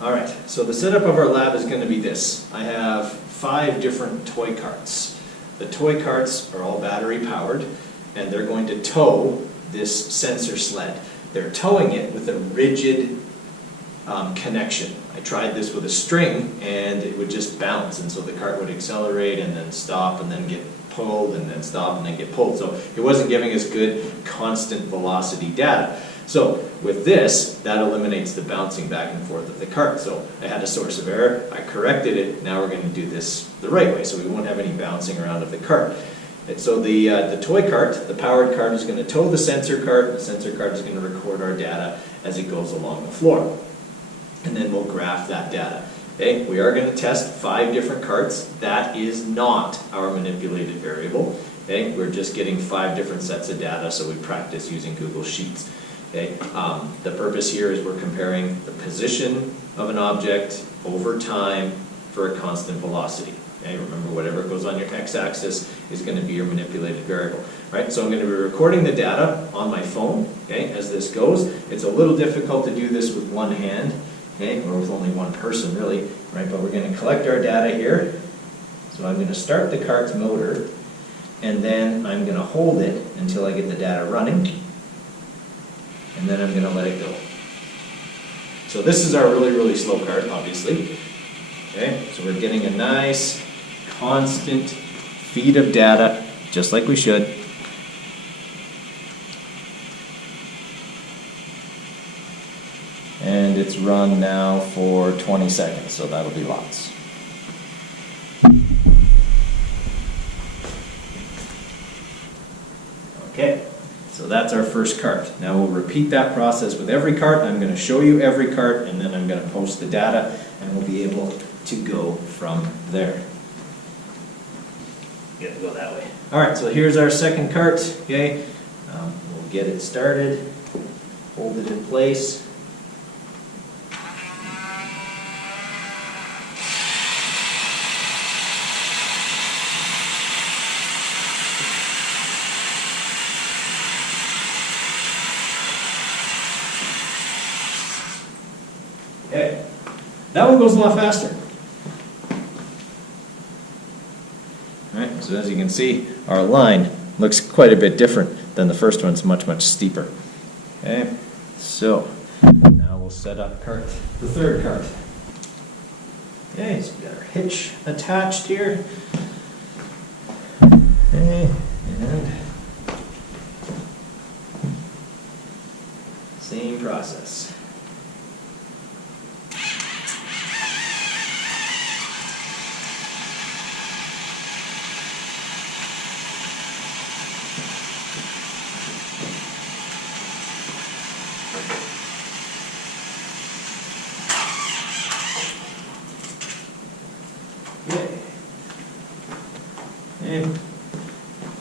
All right, so the setup of our lab is going to be this. I have 5 different toy carts. The toy carts are all battery powered, and they're going to tow this sensor sled. They're towing it with a rigid connection. I tried this with a string, and it would just bounce, and so the cart would accelerate and then stop and then get pulled and then stop and then get pulled. So it wasn't giving us good constant velocity data. So with this, that eliminates the bouncing back and forth of the cart. So I had a source of error, I corrected it, now we're going to do this the right way, so we won't have any bouncing around of the cart. And so the toy cart, the powered cart, is going to tow the sensor cart is going to record our data as it goes along the floor. And then we'll graph that data. Okay, we are going to test 5 different carts. That is not our manipulated variable. Okay, we're just getting 5 different sets of data, so we practice using Google Sheets. Okay, the purpose here is we're comparing the position of an object over time for a constant velocity. Okay, remember, whatever goes on your x-axis is going to be your manipulated variable. Right, so I'm going to be recording the data on my phone. Okay, as this goes, it's a little difficult to do this with one hand. Okay, or with only one person really, right? But we're going to collect our data here. So I'm going to start the cart's motor, and then I'm going to hold it until I get the data running, and then I'm going to let it go. So this is our really, really slow cart, obviously. Okay, so we're getting a nice, constant feed of data, just like we should. And it's run now for 20 seconds, so that'll be lots. Okay, so that's our first cart. Now we'll repeat that process with every cart. I'm going to show you every cart, and then I'm going to post the data, and we'll be able to go from there. Get to go that way. All right, so here's our second cart. Okay, we'll get it started, hold it in place. Okay, that one goes a lot faster. All right, so as you can see, our line looks quite a bit different than the first one. It's much, much steeper. Okay, so now we'll set up the third cart. Okay, so we got our hitch attached here. Okay, and same process. And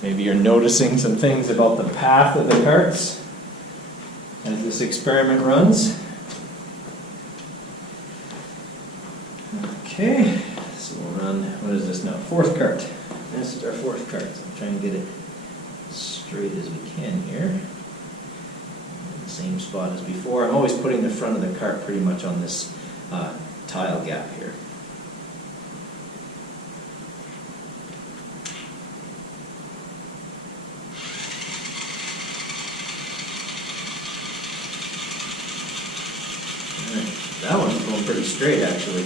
maybe you're noticing some things about the path of the carts as this experiment runs. Okay, so we'll run, what is this now? 4th cart. This is our 4th cart. So I'm trying to get it straight as we can here. In the same spot as before. I'm always putting the front of the cart pretty much on this tile gap here. That one's going pretty straight, actually.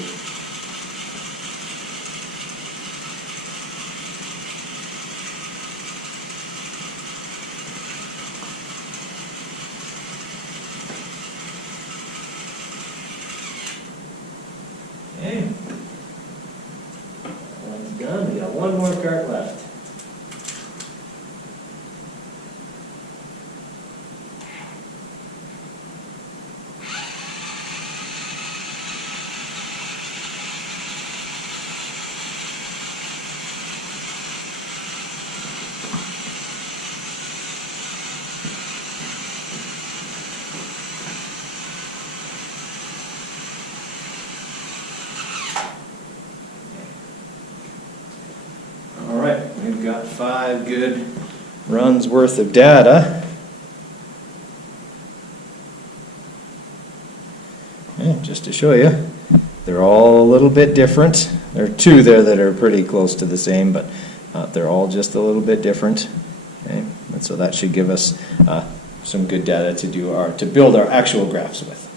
Okay. That one's done. We got one more cart left. We've got 5 good runs worth of data. And just to show you, They're all a little bit different. There are two there that are pretty close to the same, but they're all just a little bit different. Okay? And so that should give us some good data to build our actual graphs with.